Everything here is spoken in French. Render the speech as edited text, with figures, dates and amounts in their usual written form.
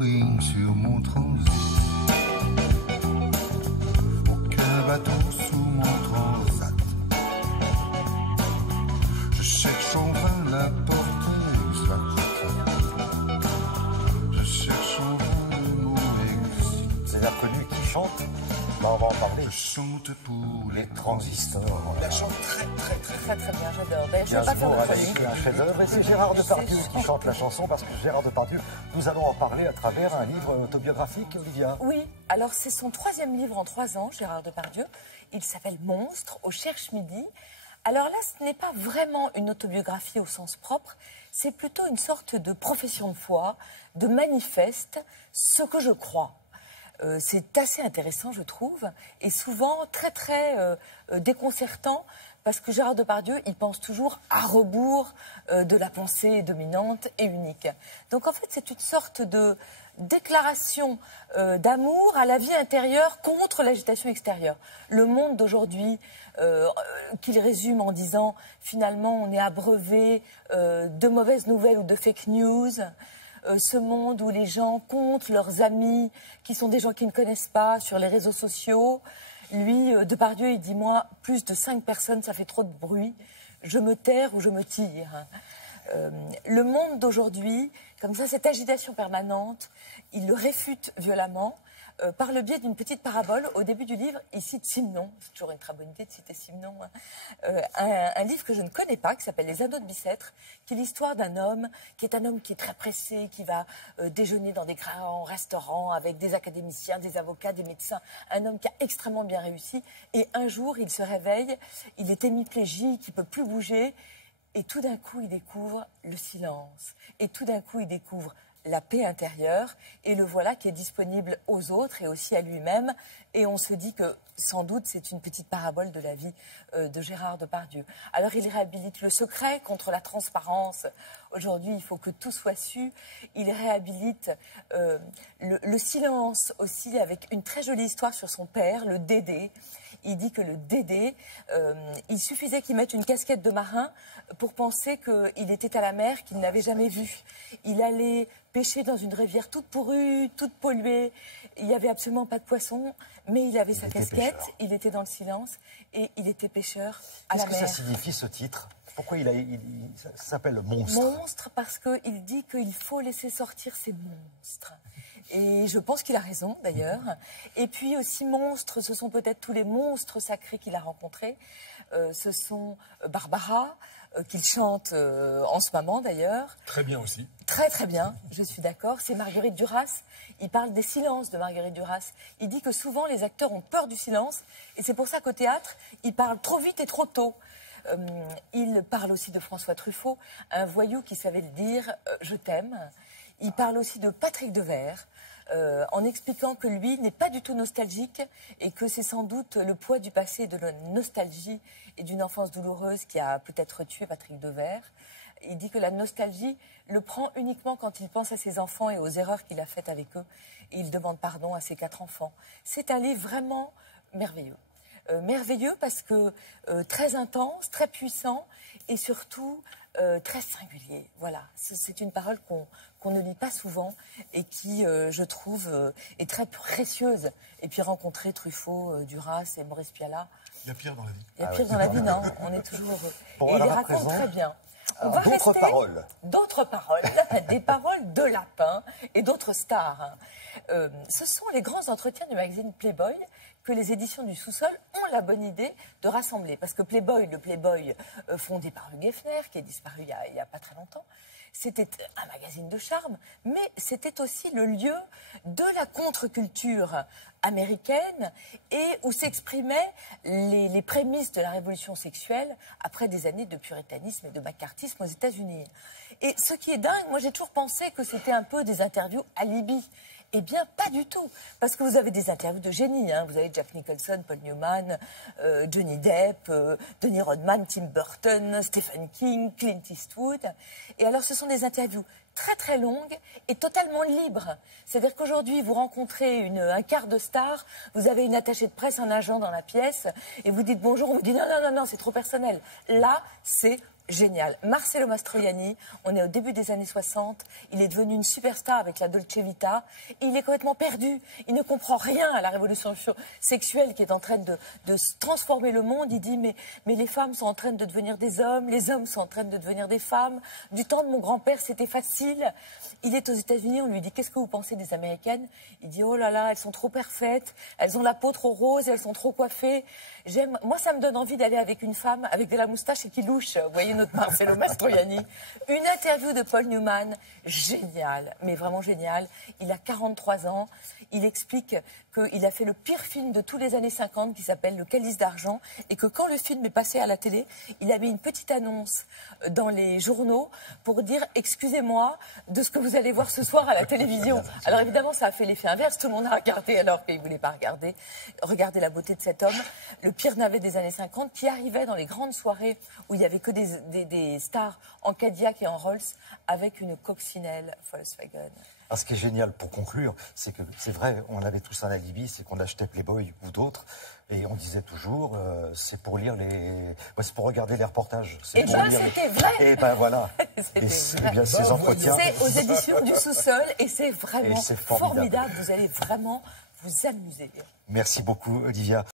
Sur mon transit, aucun bateau sous mon transat. Je cherche en vain la porteuse, la retraite. Je cherche en vain le mot exit. C'est inconnu qui chante. On va en parler. Je chante pour Les transistors. La chante très bien, j'adore. Il y a un jour avec un chef-d'œuvre et c'est Gérard Depardieu qui chante la chanson parce que Gérard Depardieu, nous allons en parler à travers un livre autobiographique, Olivia. Oui, alors c'est son 3e livre en 3 ans, Gérard Depardieu. Il s'appelle Monstre, au Cherche-Midi. Alors là, ce n'est pas vraiment une autobiographie au sens propre, c'est plutôt une sorte de profession de foi, de manifeste, ce que je crois. C'est assez intéressant, je trouve, et souvent très déconcertant, parce que Gérard Depardieu, il pense toujours à rebours de la pensée dominante et unique. Donc en fait, c'est une sorte de déclaration d'amour à la vie intérieure contre l'agitation extérieure. Le monde d'aujourd'hui, qu'il résume en disant, finalement, on est abreuvé de mauvaises nouvelles ou de fake news. Ce monde où les gens comptent leurs amis, qui sont des gens qu'ils ne connaissent pas, sur les réseaux sociaux. Lui, Depardieu, il dit, moi, plus de 5 personnes, ça fait trop de bruit. Je me terre ou je me tire. Le monde d'aujourd'hui, comme ça, cette agitation permanente, il le réfute violemment par le biais d'une petite parabole. Au début du livre, il cite Simon. C'est toujours une très bonne idée de citer Simon. Un livre que je ne connais pas, qui s'appelle Les Anneaux de Bicêtre, qui est l'histoire d'un homme qui est très pressé, qui va déjeuner dans des grands restaurants avec des académiciens, des avocats, des médecins. Un homme qui a extrêmement bien réussi. Et un jour, il se réveille, il est hémiplégique, il ne peut plus bouger. Et tout d'un coup, il découvre le silence. Et tout d'un coup, il découvre la paix intérieure, et le voilà qui est disponible aux autres et aussi à lui-même. Et on se dit que, sans doute, c'est une petite parabole de la vie de Gérard Depardieu. Alors, il réhabilite le secret contre la transparence. Aujourd'hui, il faut que tout soit su. Il réhabilite le silence aussi, avec une très jolie histoire sur son père, le Dédé. Il dit que le Dédé, il suffisait qu'il mette une casquette de marin pour penser qu'il était à la mer, qu'il n'avait jamais vue. Il allait pêcher dans une rivière toute pourrue, toute polluée. Il n'y avait absolument pas de poissons, mais il avait sa casquette, il était dans le silence et il était pêcheur à la mer. Qu'est-ce que ça signifie ce titre? Pourquoi ça s'appelle Monstre? Monstre, parce qu'il dit qu'il faut laisser sortir ces monstres. Et je pense qu'il a raison, d'ailleurs. Et puis aussi, monstres, ce sont peut-être tous les monstres sacrés qu'il a rencontrés. Ce sont Barbara, qu'il chante en ce moment, d'ailleurs. Très bien aussi. Très bien, je suis d'accord. C'est Marguerite Duras. Il parle des silences de Marguerite Duras. Il dit que souvent, les acteurs ont peur du silence. Et c'est pour ça qu'au théâtre, ils parlent trop vite et trop tôt. Il parle aussi de François Truffaut, un voyou qui savait le dire « je t'aime ». Il parle aussi de Patrick Devers, en expliquant que lui n'est pas du tout nostalgique et que c'est sans doute le poids du passé, de la nostalgie et d'une enfance douloureuse qui a peut-être tué Patrick Devers. Il dit que la nostalgie le prend uniquement quand il pense à ses enfants et aux erreurs qu'il a faites avec eux. Et il demande pardon à ses 4 enfants. C'est un livre vraiment merveilleux. Merveilleux parce que très intense, très puissant et surtout très singulier. Voilà, c'est une parole qu'on ne lit pas souvent et qui, je trouve, est très précieuse. Et puis rencontrer Truffaut, Duras et Maurice Pialat. Il y a pire dans la vie. Il y a pire dans la vie, non, on est toujours heureux. Bon, et il les alors, raconte très bien. D'autres paroles. D'autres paroles, des paroles de lapin et d'autres stars. Ce sont les grands entretiens du magazine Playboy que les éditions du Sous-Sol ont la bonne idée de rassembler. Parce que le Playboy fondé par Hugh Hefner, qui est disparu il n'y a pas très longtemps, c'était un magazine de charme, mais c'était aussi le lieu de la contre-culture américaine et où s'exprimaient les prémices de la révolution sexuelle après des années de puritanisme et de macartisme aux États-Unis. Et ce qui est dingue, moi j'ai toujours pensé que c'était un peu des interviews alibi. Eh bien, pas du tout. Parce que vous avez des interviews de génie. Hein. Vous avez Jack Nicholson, Paul Newman, Johnny Depp, Dennis Rodman, Tim Burton, Stephen King, Clint Eastwood. Et alors, ce sont des interviews très longues et totalement libres. C'est-à-dire qu'aujourd'hui, vous rencontrez un quart de star, vous avez une attachée de presse, un agent dans la pièce, et vous dites bonjour, on vous dit non, c'est trop personnel. Là, c'est Génial. Marcello Mastroianni, on est au début des années 60, il est devenu une superstar avec la Dolce Vita, et il est complètement perdu, il ne comprend rien à la révolution sexuelle qui est en train de transformer le monde. Il dit mais les femmes sont en train de devenir des hommes, les hommes sont en train de devenir des femmes, du temps de mon grand-père c'était facile. Il est aux États-Unis, on lui dit qu'est-ce que vous pensez des Américaines? Il dit oh là là, elles sont trop parfaites, elles ont la peau trop rose, elles sont trop coiffées. Moi ça me donne envie d'aller avec une femme avec de la moustache et qui louche, vous voyez notre Marcello Mastroianni. Une interview de Paul Newman, génial, mais vraiment génial. Il a 43 ans, il explique qu'il a fait le pire film de tous les années 50 qui s'appelle Le Calice d'argent et que quand le film est passé à la télé, il a mis une petite annonce dans les journaux pour dire excusez-moi de ce que vous allez voir ce soir à la télévision. Alors évidemment ça a fait l'effet inverse, tout le monde a regardé alors qu'il ne voulait pas regarder. Regardez la beauté de cet homme, le pire navet des années 50 qui arrivait dans les grandes soirées où il n'y avait que des stars en Cadillac et en Rolls avec une coccinelle Volkswagen. Alors, ce qui est génial pour conclure, c'est que c'est vrai, on avait tous un alibi, c'est qu'on achetait Playboy ou d'autres, et on disait toujours, c'est pour lire c'est pour regarder les reportages. Et bien c'était vrai. Et ben voilà. Et bien ces entretiens. C'est aux éditions du Sous-sol et c'est vraiment formidable. Vous allez vraiment vous amuser. Merci beaucoup, Olivia.